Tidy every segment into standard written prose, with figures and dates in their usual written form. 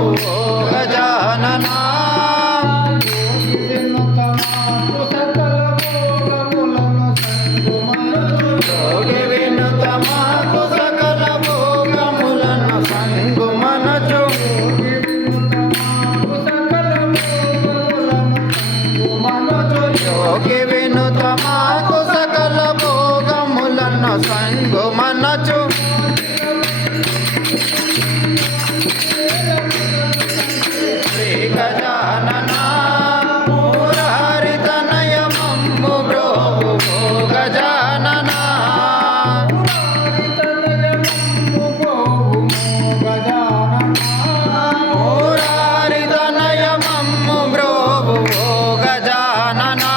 गजानना योगी विनुत मातु सकल भोगमुलन संगुमनचु योगी विनुत मातु सकल भोगमुलन संगुमनचु श्री गजानना मुरारितनय मम्मु ब्रोवु गजानना मुरारितनय मम्मु ब्रोवु गजानना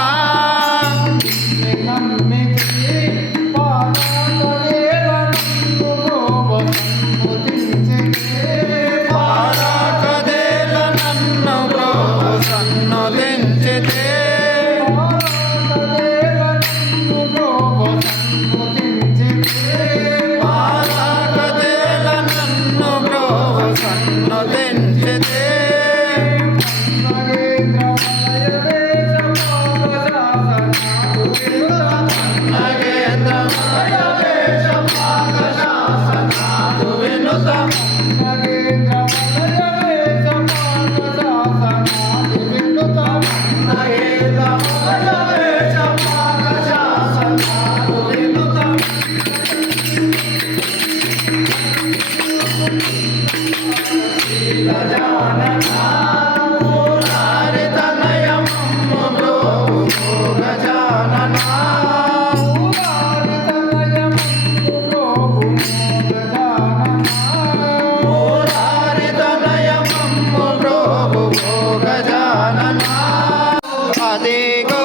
అదిగో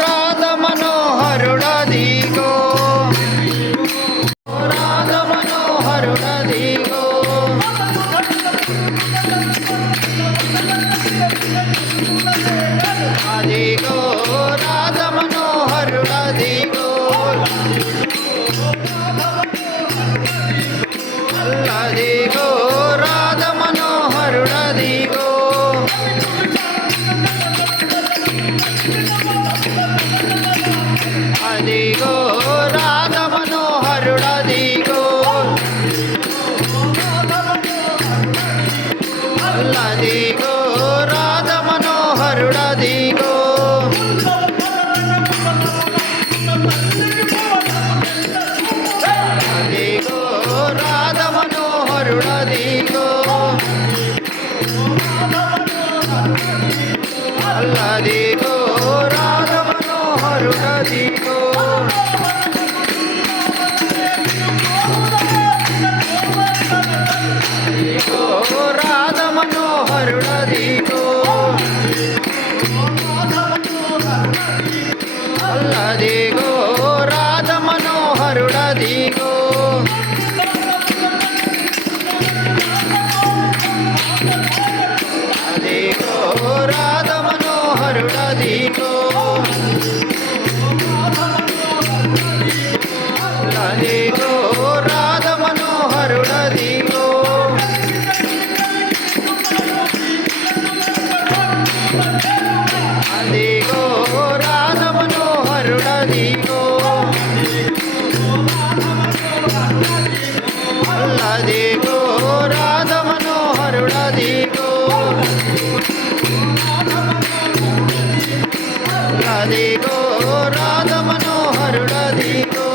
రాధ మనోహరుడదిగో రాధ మనోహరుడదిగో అదిగో రాధ మనోహరుడదిగో అదిగో రాధ మనోహరుడదిగో అదిగో రాధ మనోహరుడదిగో అదిగో రాధ మనోహరుడదిగో అదిగో రాధ మనోహరుడదిగో అదిగో రాధ మనోహరుడదిగో అదిగో రాధ మనోహరుడదిగో అదిగో రాధ మనోహరుడదిగో అదిగో రాధ మనోహరుడదిగో అదిగో రాధ మనోహరుడదిగో అదిగో రాధ మనోహరుడదిగో అదిగో రాధ మనోహరుడదిగో అదిగో రాధ మనోహరుడదిగో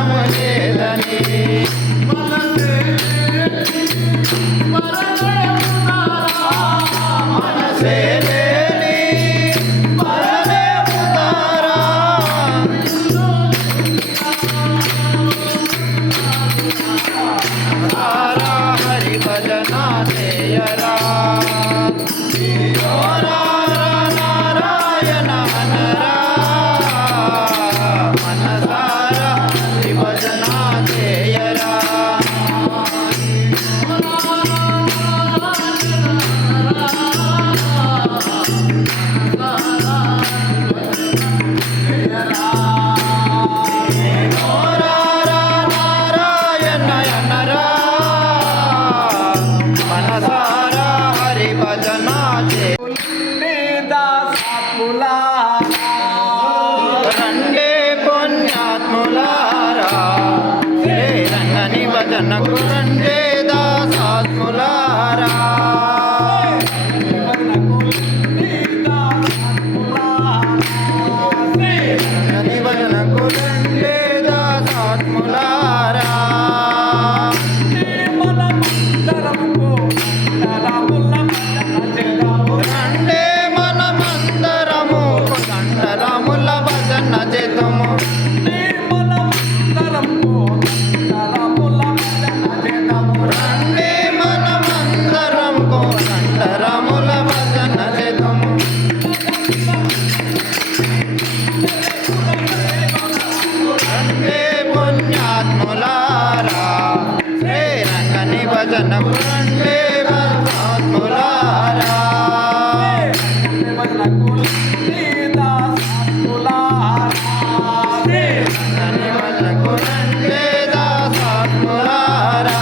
భారము లేదని మనసే లేని పరదేవుతారా తారా హరి భజన చేయరా నారాయణ అనరా మనసారా హరి భజన చేయరా నారాయణ అనరా మనసారా హరి భజన రండే పుణ్యాత్ములారా శ్రీ రంగని భజనకు రండే దాసాత్ములారా రంగని భజనకు రండే దాసాత్ములారా రండే మనమందరము దండరముల భజన చేతము రండే మనమందరం దండరముల భజన చేతము రండే పుణ్యాత్ములారా శ్రీ రంగని భజనకు రండే ఆత్ములారా రంగని భజనకు రండే దాసాత్ములారా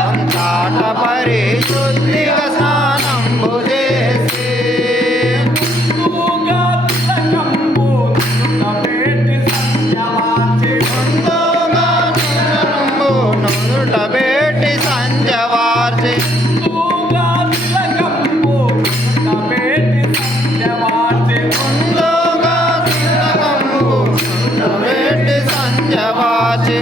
అంతట పరిశుద్ధిగా స్నానంబు చేసి ముందుగా నిన్నంబు నుదుట బేటి సంజవార్చి ముందుగా తిలకంబు నుదుట బేటి సంజవార్చి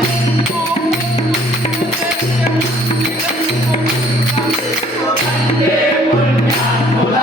రండే పుణ్యాత్ములారా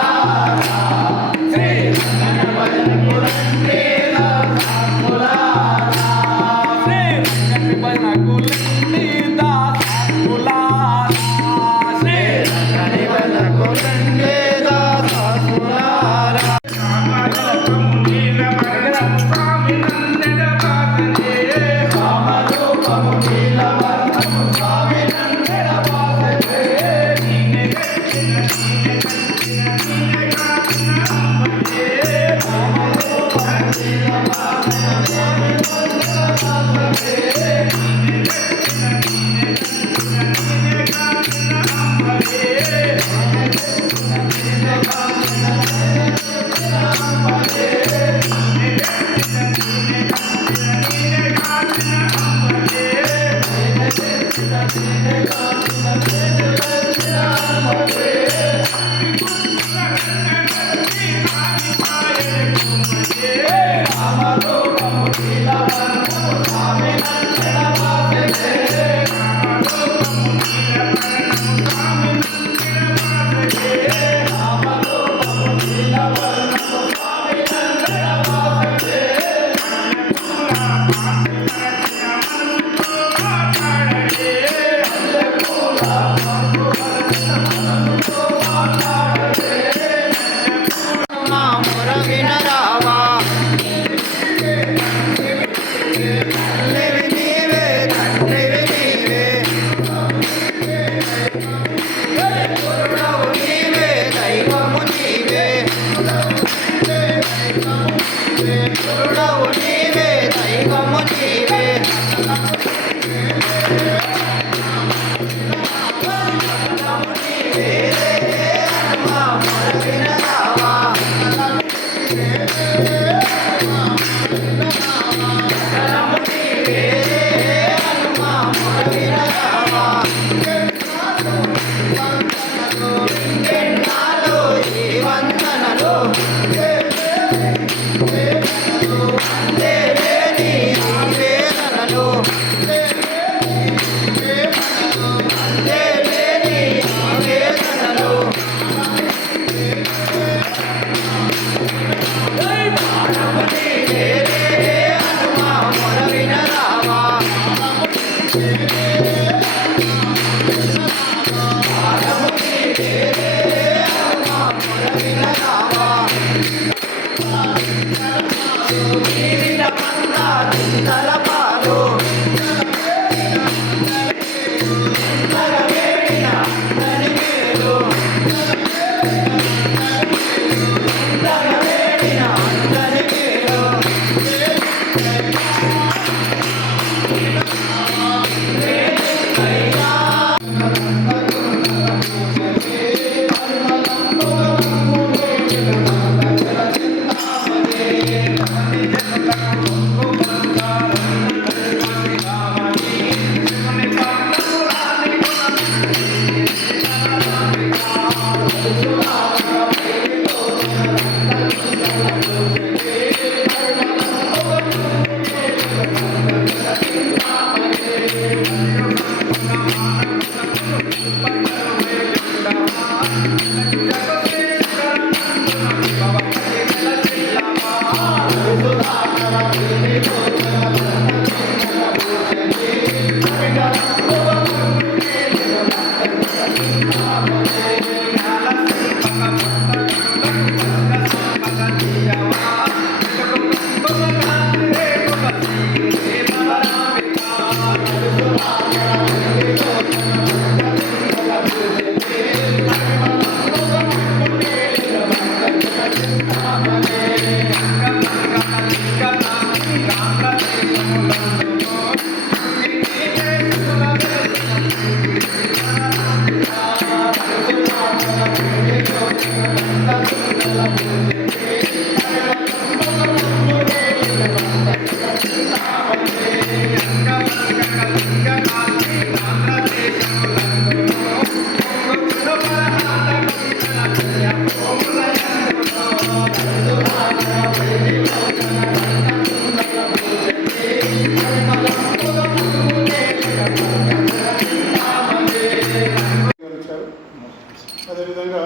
అదేవిధంగా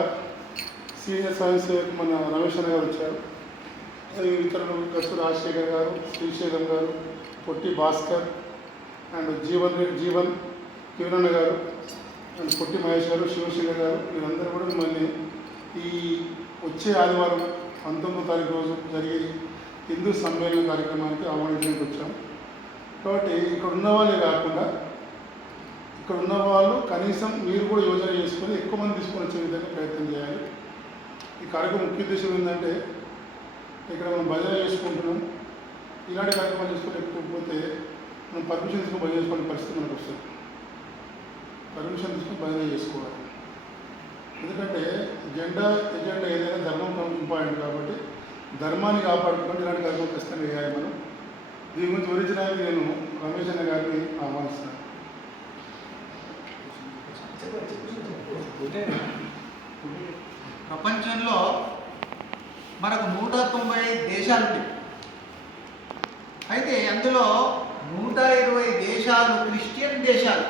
సీనియర్ స్వయం సేవకు మన రమేష్ అన్న గారు వచ్చారు. ఇతరులు గచ్చు రాజశేఖర్ గారు, శ్రీశైలం గారు, పొట్టి భాస్కర్ అండ్ జీవన్ కిరణ్ గారు అండ్ పొట్టి మహేష్ గారు, శివశంకర్ గారు, వీరందరూ కూడా మిమ్మల్ని ఈ వచ్చే ఆదివారం 19వ తారీఖు రోజు జరిగే హిందూ సమ్మేళన కార్యక్రమానికి ఆహ్వానించడానికి వచ్చాం. కాబట్టి ఇక్కడ ఉన్న వాళ్ళే కాకుండా ఇక్కడ ఉన్న వాళ్ళు కనీసం మీరు కూడా యోజన చేసుకొని ఎక్కువ మంది తీసుకొని వచ్చే విధంగా ప్రయత్నం చేయాలి. ఈ కార్యక్రమం ముఖ్య ఉద్దేశం ఏంటంటే ఇక్కడ మనం భజన చేసుకుంటున్నాం. ఇలాంటి కార్యక్రమాలు చేసుకుంటే ఎక్కువపోతే మనం పర్మిషన్ తీసుకుని భజన చేసుకునే పరిస్థితి మనకు వస్తుంది. పర్మిషన్ తీసుకుని భజన చేసుకోవాలి. ఎందుకంటే ఎజెండా ఏదైనా ధర్మం ఇంపార్టెంట్ కాబట్టి ధర్మాన్ని కాపాడుకుంటే ఇలాంటి కార్యక్రమం ఖచ్చితంగా చేయాలి. మనం దీని గురించి వివరించడానికి నేను రమేష్ అన్న గారిని ఆహ్వానిస్తున్నాను. ప్రపంచంలో మనకు 190 దేశాలు ఉన్నాయి. అయితే అందులో 120 దేశాలు క్రిస్టియన్ దేశాలు.